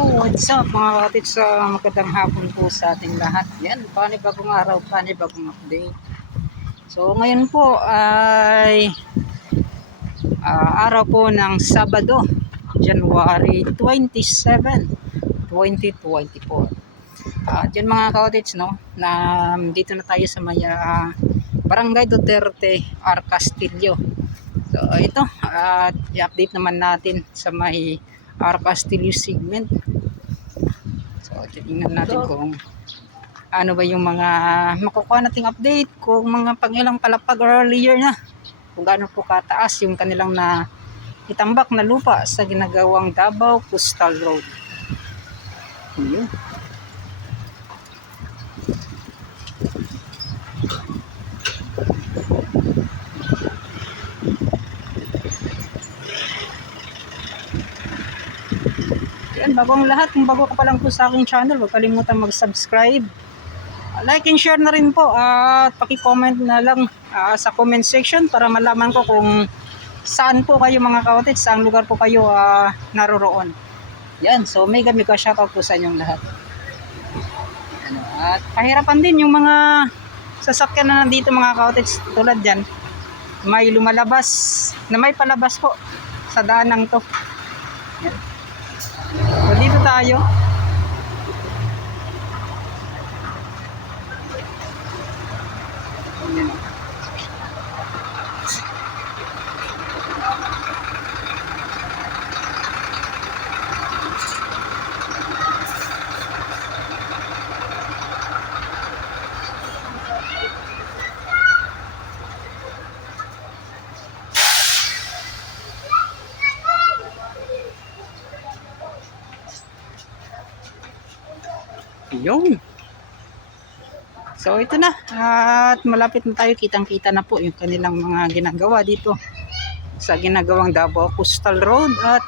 Yo, what's up mga kapatid, magandang hapon po sa ating lahat. Yan, panibagong araw, panibagong update. So ngayon po ay araw po ng Sabado, January 27, 2024. Diyan mga kapatid, no, na dito na tayo sa may Barangay Duterte, R. Castillo. So ito, i-update naman natin sa may R. Castillo segment. So tingnan natin kung ano ba yung mga makukuha nating update, kung mga pangilang palapag earlier na, kung gaano po kataas yung kanilang na itambak na lupa sa ginagawang Davao Coastal Road. Yun. Yan, bagong lahat, kung bago ka pa lang po sa aking channel, huwag kalimutan mag-subscribe, like and share na rin po, at paki-comment na lang sa comment section para malaman ko kung saan po kayo mga kapatid, saan lugar po kayo naroroon. Yan, so mega shoutout po sa inyong lahat. At pahirapan din yung mga sasakyan na nandito mga kapatid, tulad yan, may lumalabas na may palabas po sa daanang to. Yan. So dito tayo. Yan. Yun. So ito na, at malapit na tayo, kitang-kita na po yung kanilang mga ginagawa dito sa ginagawang Davao Coastal Road. At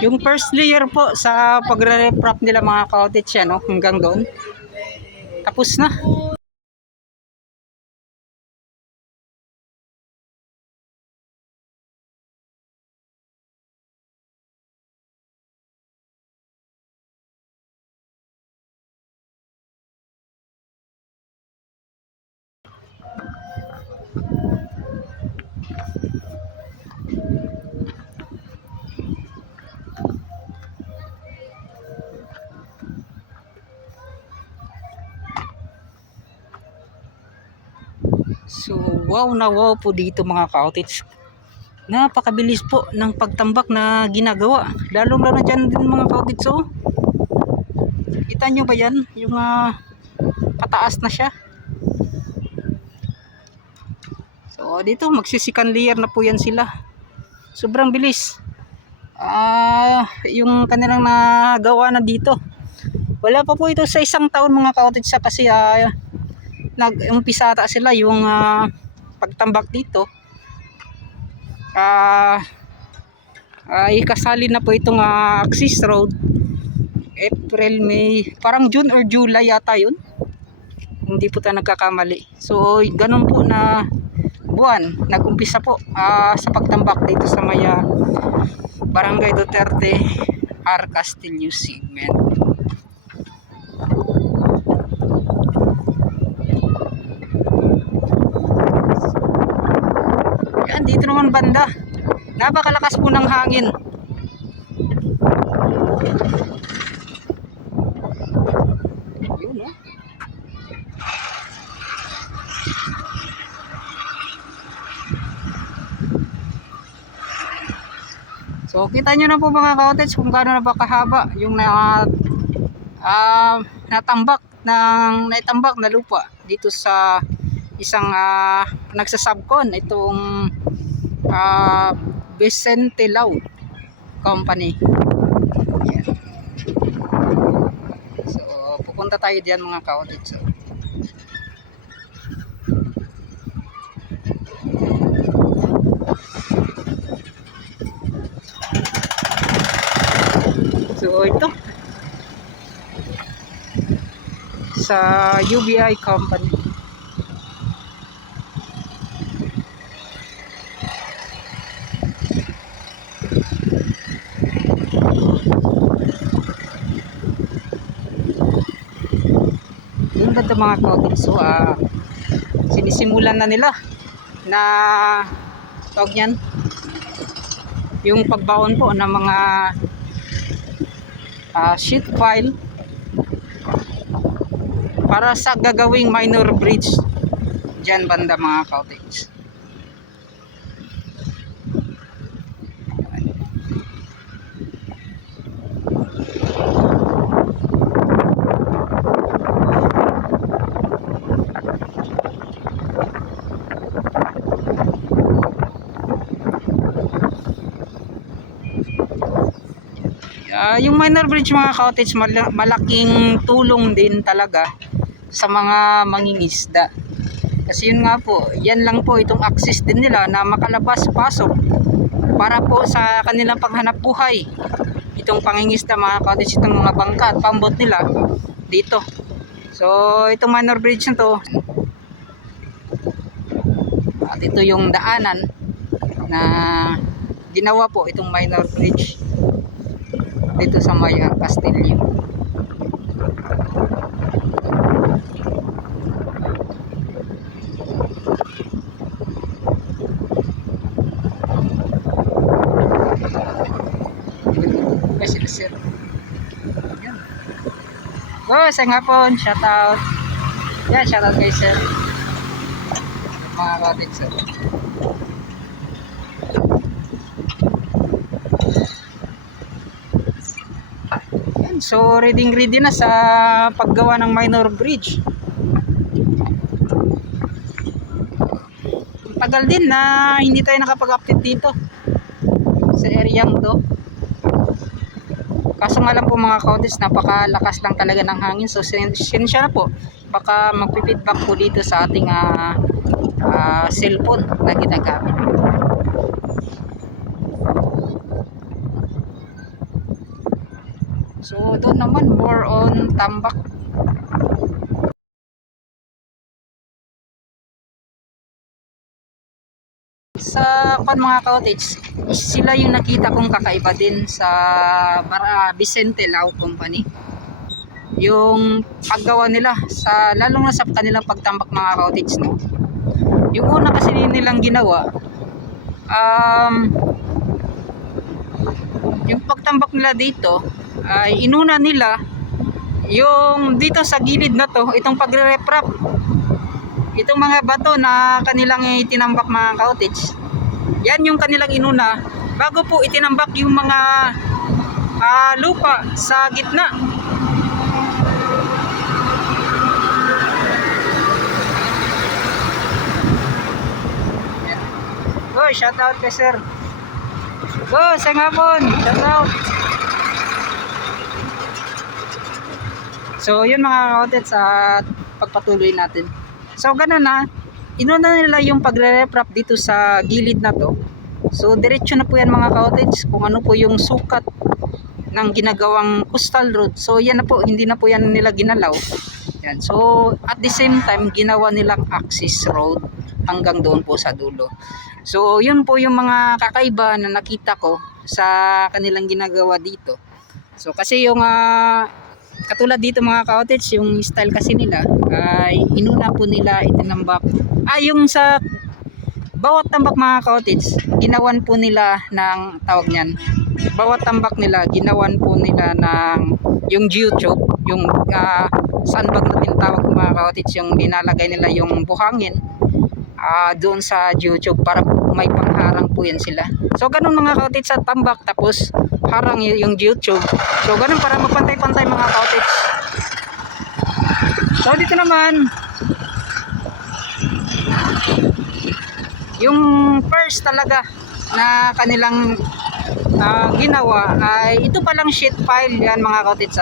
yung first layer po sa pagre-reprop nila mga cottage yan, no, hanggang doon tapos na. So wow na wow po dito mga cottage. Napakabilis po ng pagtambak na ginagawa, lalo na dyan din mga cottage. So kita nyo ba yan, yung pataas na siya. So dito magsisikan layer na po yan sila, sobrang bilis. Yung kanilang nagawa na dito, wala pa po ito sa isang taon mga cottage, kasi nag-umpisa ata sila yung pagtambak dito. Ikasali na po itong access road April, May, parang June or July yata yun, hindi po tayo nagkakamali. So ganun po na buwan nag-umpisa po sa pagtambak dito sa may Barangay Duterte, R. Castillo segment. Yan, dito naman banda, napakalakas po ng hangin. Yun, no? So kita nyo na po mga cottage kung gaano na ba kahaba yung naitambak na lupa dito sa isang nagsasubcon, itong Vicente Lau Company. Yan. So pupunta tayo diyan mga cottage. So ito sa UBI Company. katulad ng mga cottage. So sinisimulan na nila na tawag niyan, yung pagbaon po ng mga sheet pile para sa gagawing minor bridge dyan banda mga cottage. Yung minor bridge mga cottage, malaking tulong din talaga sa mga mangingisda. Kasi yun nga po, yan lang po itong access din nila na makalabas pasok para po sa kanilang panghanap buhay. Itong pangingisda mga cottage, itong mga bangka at pambot nila dito. So itong minor bridge na to, at ito yung daanan na ginawa po itong minor bridge dito sa Maya Castillo. Sir. Yan. Boss, ang hapon, shout out. Yan, shout out kay sir. Mga cottage sir. So ready na sa paggawa ng minor bridge. Tagal din na hindi tayo nakapag-update dito sa areang to. Kaso nga lang po mga cottage, napakalakas lang talaga ng hangin. So siya na po, baka magpi-feedback po dito sa ating cellphone na ginagamit. So doon naman more on tambak. Sa mga cottage, sila yung nakita kong kakaiba din sa Vicente Lau Company. Yung paggawa nila sa lalong na sa kanilang pagtambak mga cottage, no. Yung una kasi nilang ginawa, yung pagtambak nila dito ay inuna nila yung dito sa gilid na to, itong pagre-reprap, itong mga bato na kanilang itinambak mga cottage, yan yung kanilang inuna bago po itinambak yung mga lupa sa gitna. Oh, shout out kay sir. Boss, ang hapon, shout out. So yun mga cottage, at pagpatuloy natin. So ganun na, inuna nila yung pagre-reprap dito sa gilid na to. So diretso na po yan mga cottage kung ano po yung sukat ng ginagawang coastal road. So yan na po, hindi na po yan nila ginalaw. Yan. So at the same time, ginawa nilang access road hanggang doon po sa dulo. So yun po yung mga kakaiba na nakita ko sa kanilang ginagawa dito. So kasi yung katulad dito mga cottage, yung style kasi nila ay inuna po nila itinambak. Yung sa bawat tambak mga cottage, ginawan po nila ng tawag niyan. Bawat tambak nila, ginawan po nila ng yung geotube, yung sandbag na tinatawag mga cottage, yung dinalagay nila yung buhangin doon sa geotube para may pangharang po yan sila. So ganun mga cottage sa tambak, tapos harang yung geotube. So ganun para mapantay-pantay mga cottage. So dito naman yung first talaga na kanilang ginawa ay ito palang sheet pile yan mga cottage.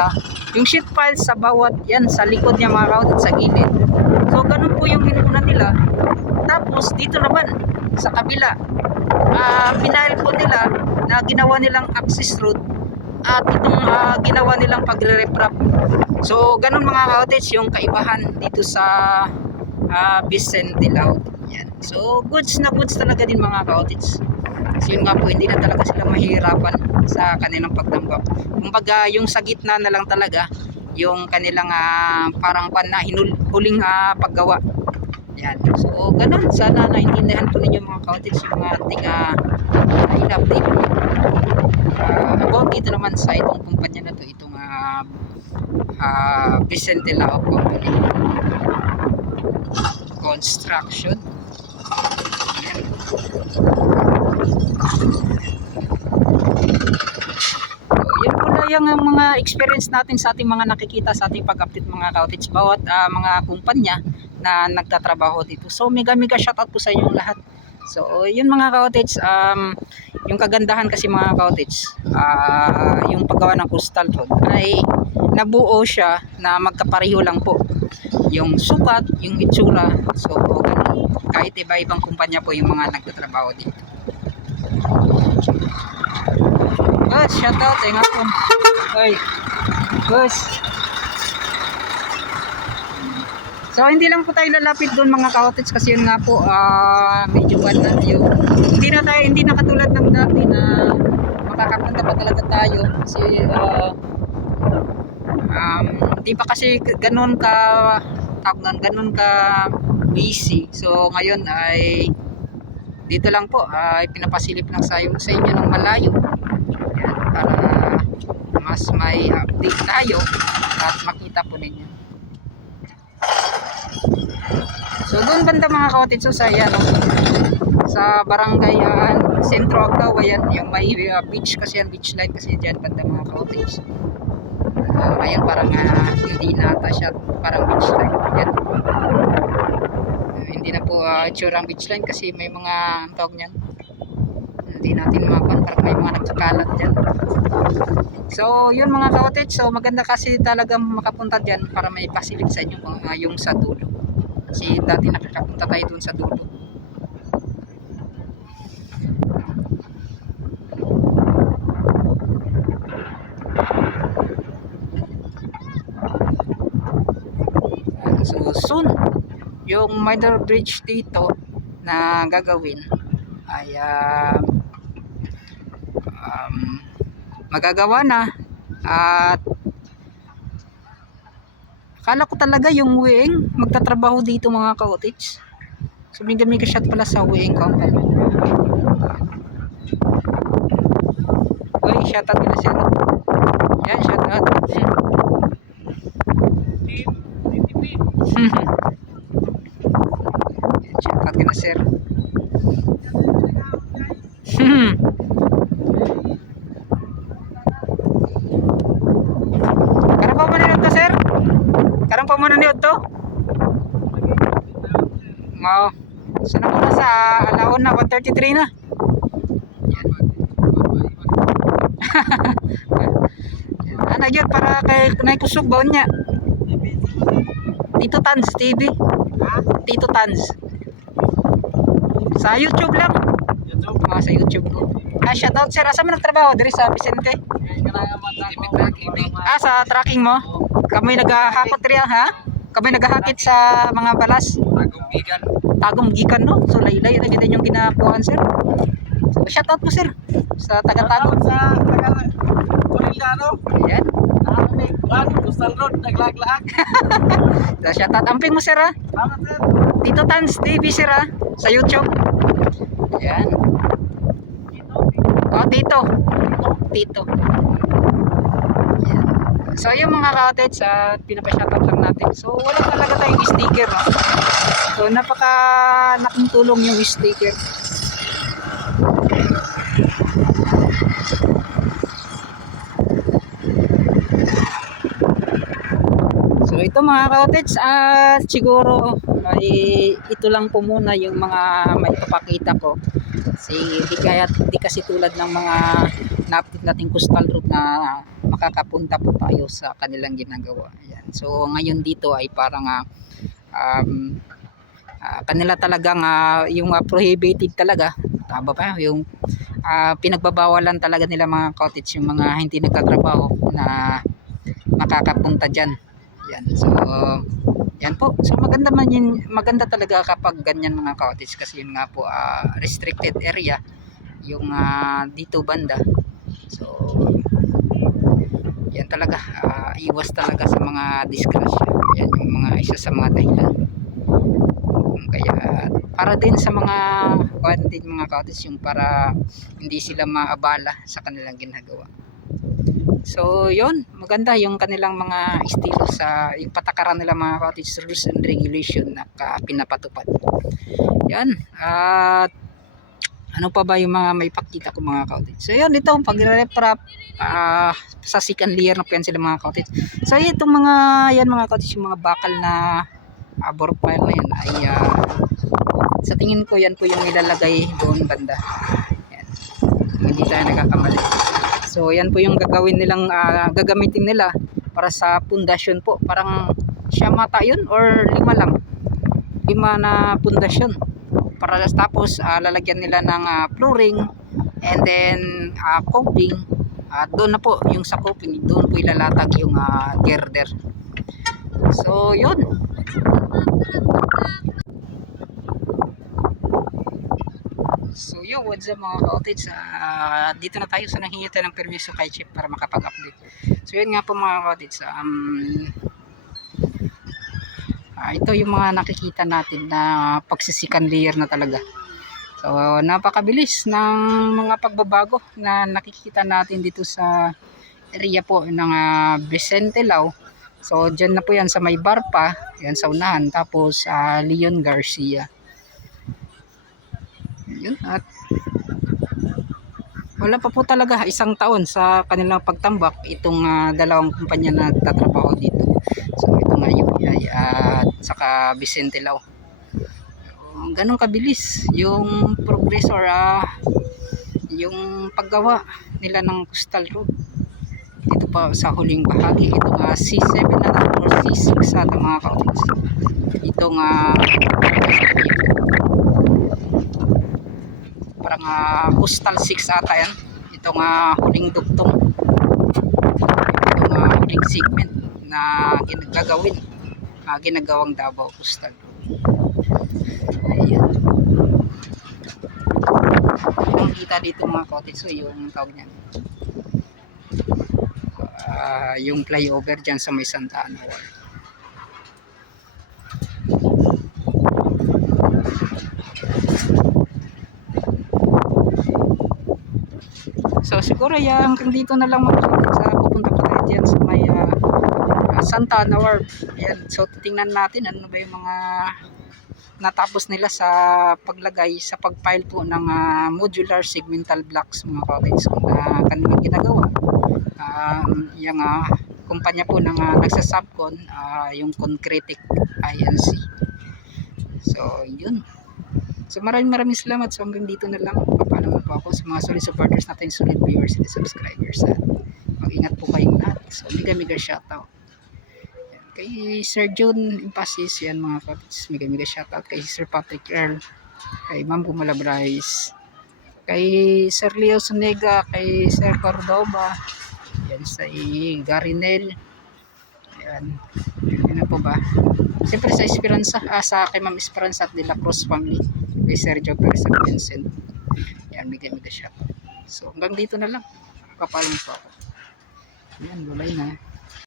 Yung sheet pile sa bawat yan sa likod niya mga cottage, sa gilid. So ganun po yung inuna nila. Tapos dito naman sa kabila, pinahil po nila na ginawa nilang access road at itong ginawa nilang pagre-reprap. So ganun mga cottage yung kaibahan dito sa Vicente Lau. Yan. So goods na goods talaga din mga cottage. Kasi yun nga po, hindi na talaga sila mahihirapan sa kanilang pagtambak. Kumbaga yung sa gitna na lang talaga yung kanilang parang huling paggawa. Yan. So, ganun. Sana naintindihan po ninyo mga ka-cottage yung mga ating in-update. About dito naman sa itong kumpanya na to, itong Vicente Lao Company Construction. Ayan. Yan po na yung mga experience natin sa ating mga nakikita sa ating pag-update mga ka-cottage bawat mga kumpanya na nagtatrabaho dito. So mega shoutout po sa inyong lahat. So yun mga ka-cottage, yung kagandahan kasi mga ka-cottage, yung paggawa ng coastal road ay nabuo siya na magkapareho lang po yung sukat, yung itsura. So kahit iba-ibang kumpanya po yung mga nagtatrabaho dito. Boss, shoutout, nga po. Oy, boss. So hindi lang po tayo lalapit doon mga ka-cottage kasi yun nga po medyo bad na yung hindi na katulad ng dati na makakapunta pa talaga tayo kasi hindi pa kasi ganun ka busy. So ngayon ay dito lang po ay pinapasilip lang sa inyo ng malayo. Yan, para mas may update tayo at makita po ninyo. So doon banda mga ka-cottage, so sa sa barangay Sentro Agdao, yan yung may beach kasi yan, beach light kasi dyan banda mga ka-cottage. Ngayon parang hindi na ata siya parang beach light yan. Hindi na po itsura ang beach line kasi may mga tawag niyan, hindi natin mapan, parang may mga nagkakalat dyan. So yun mga ka-cottage, so maganda kasi talagang makapunta dyan para may pasilip sa inyo yung sa dulo. Kasi dati nakakapunta tayo dun sa dulo. So soon, yung minor bridge dito na gagawin ay magagawa na. At akala ko talaga yung Weng magtatrabaho dito mga ka-cottage. So may shot pala sa Weng company. Oy, shout out nila siya. Yan, shout out. Shout out nila sir. Karang pa man niyo to? Mao. Sana ko na sa alaon na 133 na. Ana gyud para kay kunay kusog baon niya. Tito Tans TV. Tito Tans. Sa YouTube lang. Sa YouTube ko. Shoutout sir, asa man nagtrabaho diri sa Vicente? Sa tracking mo? Kami naghahakot rin ha? Kami naghahakit sa mga balas. Tagong gikan no? So laylay na din yung ginakuhaan sir. So shoutout po sir sa taga-Tagum. Sa taga-Corillano. Ayan. Coastal Road, naglag-lag. So shoutout amping mo sir ha? Tito Tans TV sir ha? Sa YouTube. Ayan. Tito. Ayan. So yung mga ka-cottage pinapa-shoutout lang natin. So wala talaga tayong sticker no? So naking tulong yung sticker. So ito mga ka-cottage siguro ito lang po muna yung mga maipapakita ko. Hindi kasi tulad ng mga na-update nating coastal route na makakapunta po tayo sa kanilang ginagawa. Ayan. So ngayon dito ay parang kanila talagang yung prohibited talaga, tama ba? Yung pinagbabawalan talaga nila mga cottage yung mga hindi nagtatrabaho na makakapunta dyan. Yan. So yan po. So maganda talaga kapag ganyan mga cottage kasi yun nga po restricted area yung dito banda. So yan talaga, iwas talaga sa mga disgrasya. Yan yung mga isa sa mga dahilan. Kaya para din sa mga din mga cottage, yung para hindi sila maabala sa kanilang ginagawa. So yun, maganda yung kanilang mga estilo sa yung patakaran nila mga cottage rules and regulation na pinapatupad. Yan. At ano pa ba yung mga may pakita ko mga cottage? So yun, ito pag-reprap sa second layer na po yan sila mga cottage. So itong mga yan mga cottage, yung mga bakal na bore pile na yan ay sa tingin ko yan po yung ilalagay doon banda. Yan. Hindi tayo nagkakamali. So yan po yung gagawin nilang gagamitin nila para sa pundasyon po. Parang siyamata yun or 5 lang. 5 na pundasyon. Para tapos lalagyan nila ng flooring and then coping. Doon na po yung sa coping, doon po ilalatag yung girder. So yun. So yun, what's up mga cottage, dito na tayo sa nanghingi tayo ng permiso kay Chief para makapag-update. So yun nga po mga cottage, ito yung mga nakikita natin na pagsisikan layer na talaga. So napakabilis ng mga pagbabago na nakikita natin dito sa area po ng Vicente Lau. So dyan na po yan sa may Barpa, yan sa unahan, tapos Leon Garcia. Yun, at wala pa po talaga 1 taon sa kanilang pagtambak itong dalawang kumpanya na nagtatrabaho dito. So ito nga yung at saka Vicente Lau. Ganun kabilis yung progress or yung paggawa nila ng coastal road dito pa sa huling bahagi. Ito nga C7 na or C6 sa mga kautis. Ito nga parang coastal 6 ata yan. Ito nga huling duktong, ito nga huling segment na ginagawang Davao Coastal. Ayan. Ang kita dito mga cottage, so yung tawag niyan, yung flyover dyan sa may Santa Ana Wall. So siguro yan, hanggang dito na lang mga cottage, pupunta pa tayo dyan sa may Santa Ana Wharf. Ayan. So titingnan natin ano ba yung mga natapos nila sa paglagay, sa pagpile po ng modular segmental blocks mga cottage na kanilang ginagawa. Yung kumpanya po ng nagsasubcon, yung Concretic INC. So yun. So maraming salamat. So hanggang dito na lang. Papaalam po ako sa mga solid supporters natin, solid viewers and subscribers. Mag-ingat po kayong lahat. So mega shoutout kay Sir John Impasis, yan mga kapits, mega shoutout kay Sir Patrick Earl, kay Ma'am Gumala Bryce, kay Sir Leo Sunega, kay Sir Cordoba, yan sa Garinel, yan, yun po ba, siyempre sa Esperanza, sa kay Ma'am Esperanza at De La Cruz family, kay Sir Joe Perez at Vincent, yan, mega shoutout. So hanggang dito na lang, kapalang po ako, yan, walay na.